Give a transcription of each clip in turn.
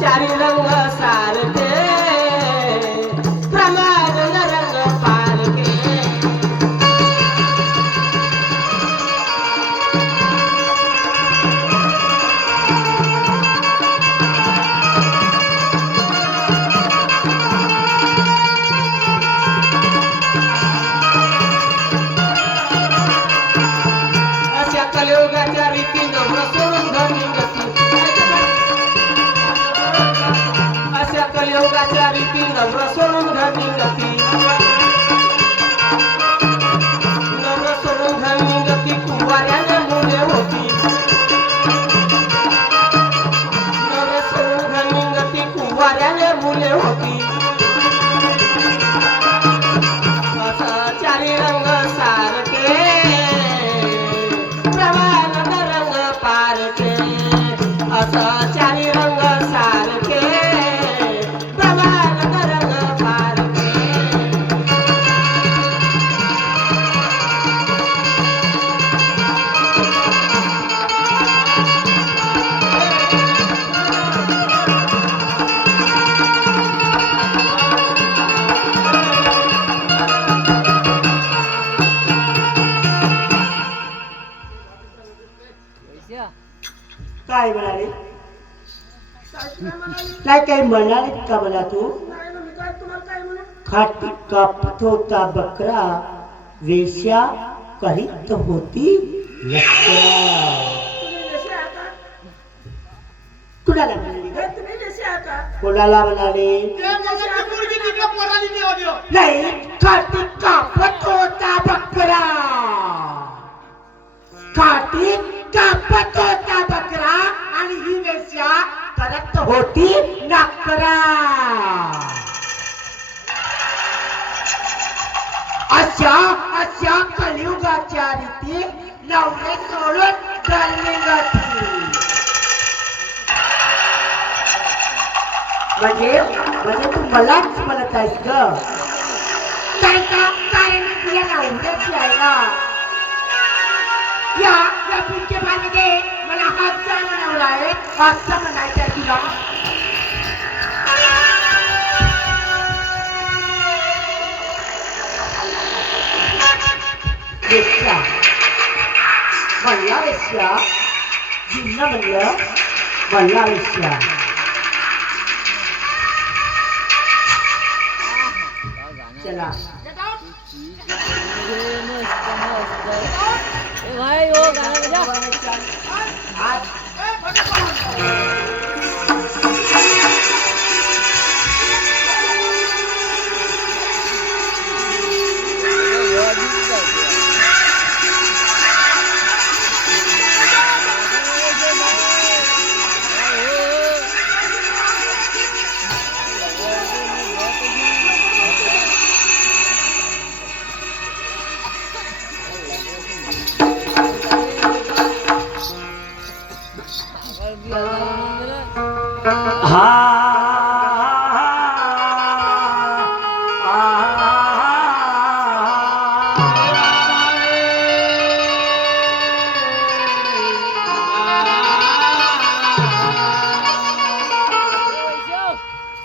चारी रंग सारखे प्रमाण रंग पारखे अशा कलियुगाच्या रीतीनं सोडून धनी गती अशा कलियुगाच्या रीतीनं सोडून धनी गती नम्र सोडून धनी गती कुंभाऱ्याने मुले होती नम्र सोडून धनी गती कुंभाऱ्याने मुले होती असं चारी रंग सारखे प्रमाण रंग पारखे असं चारी रंग सारखे प्रमाण रंग पारखे काय म्हणाले काय काय म्हणाले का मला तू खाटी कापत होता बकरा वेश्या करीत होती कुणाला म्हणाले कोणाला म्हणाले नाही खाटी कापत होता बकरा खाटी कापत होता बकरा आणि ही वेश्या करत होती नाकरा अशा अशा कलियुगाच्या रीती नवरे सोडून धनी गती म्हणजे तू मलाच म्हणत आहेस ग काय का काय मी तुला नवऱ्याची आहे ना या पिंकेमध्ये मला हातचा बनवला आहे हातचा म्हणायचा तुला वेश्या म्हणला वेश्या जिन्न म्हणलं म्हणला वेश्या चला भाई वो गाना बजा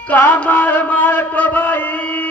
कामार मारतो बाई